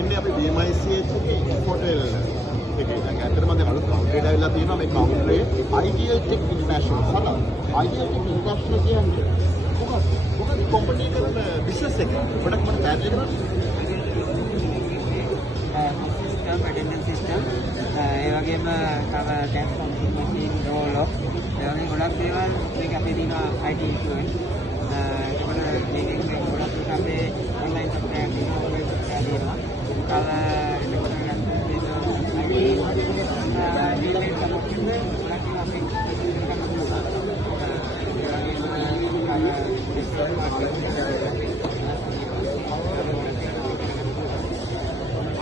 ඉන්නේ අපි BMICH එකේ හොටෙල් එකේ. දැන් ඇත්තටම දැන් අලුත් කවුන්ටරේට ඇවිල්ලා තියෙනවා මේ කවුන්ටරේ Ideal Tech International සහ Ideal Tech International කියන්නේ මොකක්ද කම්පැනි කරන බිස්නස් එක. පොඩක් මට පැහැදිලි කරන්න. සිස්ටම් ඇටෙන්ඩන්ස් සිස්ටම් ඒ වගේම තව tax counting machine roll of ඒ වගේ ගොඩක් දේවල් මේක අපේ තියෙනවා IT ඉන්ෂුරන්ස් ඒකට මේකෙන් ගොඩක් අපේ ඔන්ලයින් සොෆ්ට්වෙයාර් තියෙනවා තව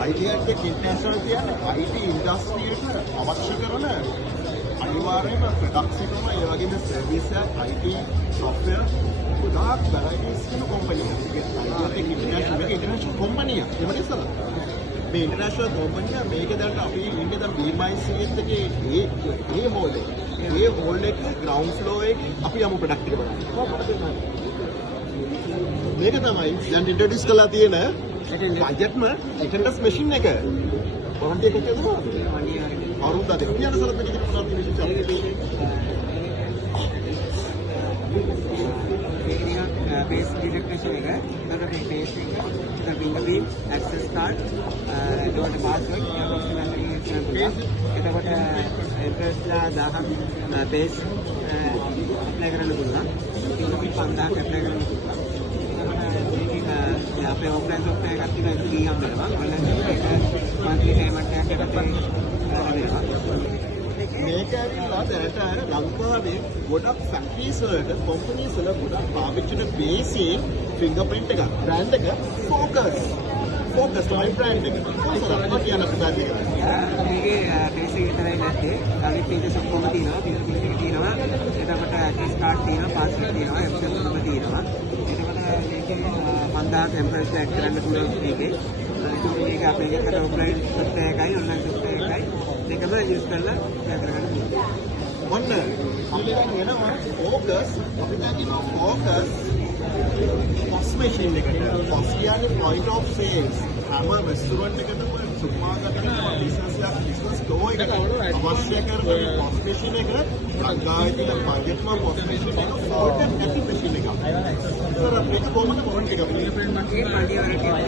Ideal Tech International කියන්නේ IT ඉන්ඩස්ට්‍රියට අවශ්‍ය කරන අනිවාර්යයෙන්ම ප්‍රොඩක්ට්ස් එකම ඒ වගේම සර්විස් එක IT software ගොඩාක් varieties තියෙන කම්පැනි එකක්. Ideal Tech International මේක ඉන්ටර්නැෂනල් කම්පැනි එකක්. එහෙම ඉස්සලා. මේ ඉන්ටර්නැෂනල් කම්පැනි එක මේක දැන් අපි ඉන්නේ දැන් BMICH එකේ ඒ හෝල් එක. ඒ හෝල් එකේ ග්‍රවුන්ඩ් ෆ්ලෝර් එකේ අපි යමු ප්‍රොඩක්ට් එක බලන්න. මේක තමයි දැන් ඉන්ට්‍රොඩියුස් කරලා තියෙන අජත්ම ඇටෙන්ඩන්ස් මැෂින් එක. වරන්ටි එක කියලාද? අවුරුද්ද දෙකක්. කියන සලත් මේක මොනවද විශේෂ බේස් ඩිටෙක්ටේෂන් එක එතකොට මේ බේස් එක fingerprint access card එතකොට password එතකොට addressලා 1000ක් බේස් apply කරන්න පුළුවන්. fingerprint 5000ක් apply කරන්න පුළුවන්. අපේ ඔෆ්ලයින් සොෆ්ට්වෙයාර් එකක් තියෙනවා ඒක ගියම් වෙනවා. ඔන්ලයින් සොෆ්ට්වෙයාර් එක monthly payment එකක් ලැබෙනවා. මේක ඇවිල්ලා දැනට අර ලංකාවේ ගොඩක් ෆැක්ටරිස් වලට කම්පැනිස් වල ගොඩක් පාවිච්චි කරන බේසික් ෆින්ගර්ප්‍රින්ට් එක බ්‍රෑන්ඩ් එක ෆෝකස් තමයි බ්‍රෑන්ඩ් එක. කොහොමද කියන අපිට මේකේ බේසික් විතරයි නැත්තේ අනිත් ෆීචර්ස් ඔක්කොම තියෙනවා. ෆින්ගර්ප්‍රින්ට් එක තියෙනවා. එතකොට ඇක්සස් කාඩ් තියෙනවා, පාස්වර්ඩ් තියෙනවා, එප්සන් තුනම තියෙනවා. එතකොට මේකේ 5000 ටෙම්පරේචර් ඇඩ් කරන්න පුළුවන් මේකේ. මේක අපේ එකට ඔෆ්ලයින් සොෆ්ට්වෙයාර් එකයි ඔන්ලයින් සොෆ්ට්වෙයාර් එකයි දෙකම යූස් කරලා කරගන්න පුළුවන්. ඔන්න අපි දැන් එනවා ෆෝකස් අපි දැන් ඉන්නවා ෆෝකස් POS machine එකට. POS කියන්නේ point of sales. හැම රෙස්ටුරන්ට් එකකටම සුපර් මාකට් එකකම බිස්නස් ස්ටෝර් එකට අවශ්‍ය කරන POS machine එක ලංකාවේ තියෙන බජට්ම POS machine එක ෆෝල්ඩ් ඇටි machine එකක්. සර් මේක කොහොමද වොරන්ටි එක? ෆින්ගර්ප්‍රින්ට් මගේ මල්ටි වොරන්ටි එකක්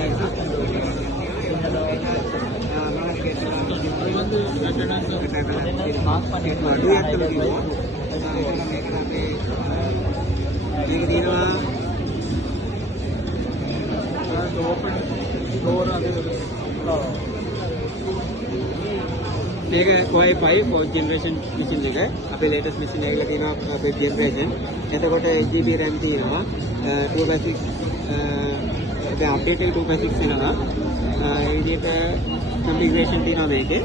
මේක Wi-Fi 4th generation machine එක අපේ latest machine එකේ තියෙනවා අපේ generation. එතකොට 8GB RAM තියෙනවා 2x6 දැන් අප්ඩේට් එක 2x6 වෙනවා. ඒ විදිහට configuration තියෙනවා මේකේ.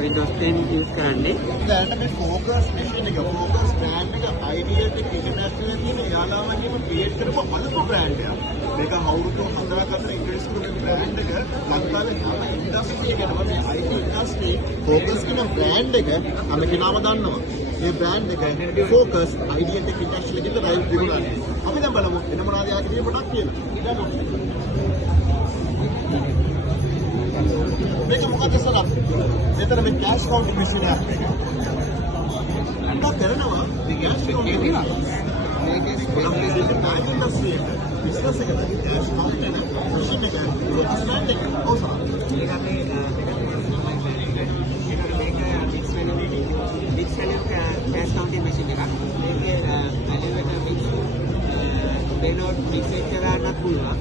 Windows 10 use කරන්නේ. දැනට මේ ෆෝකස් මැෂින් එක ෆෝකස් බ්‍රෑන්ඩ් එක Ideal Tech International තියෙන යාළුවන්ගේම ක්‍රියේට් කරපු බලපු බ්‍රෑන්ඩ් එකක්. මේක අවුරුදු 4ක් අතර ඉන්ට්‍රොඩියුස් කරපු බ්‍රෑන්ඩ් එක ලංකාවේ හැම ඉන්ඩස්ට්‍රි එකකම මේ IT ඉන්ඩස්ට්‍රි ෆෝකස් කියන බ්‍රෑන්ඩ් එක හැම කෙනාම දන්නවා. මේ බ්‍රෑන්ඩ් එක ෆෝකස් Ideal Tech International එකේ රයිව් දිනුනන්නේ. අපි දැන් බලමු එන මොනවද යාගේ තියෙන පොඩක් කියලා. මේක මොකද සර්? මෙතන මේ කැෂ් කවුන්ටිං මැෂින් එකක්. අන්ට කරනවා මේ කැෂ් කවුන්ටිං එක. මේකේ ස්පෙෂලිස්ට් බැංක් ඉන්ඩස්ට්‍රි එක. බිස්නස් එකට කැෂ් කවුන්ටිං මැෂින් එක. ලොජිස්ටික්ස් එක. ඔව් සර්. ඒක අපේ big value cash counting machine එකක්. මේකේ value එක big payload mix එක ගන්නත් පුළුවන්.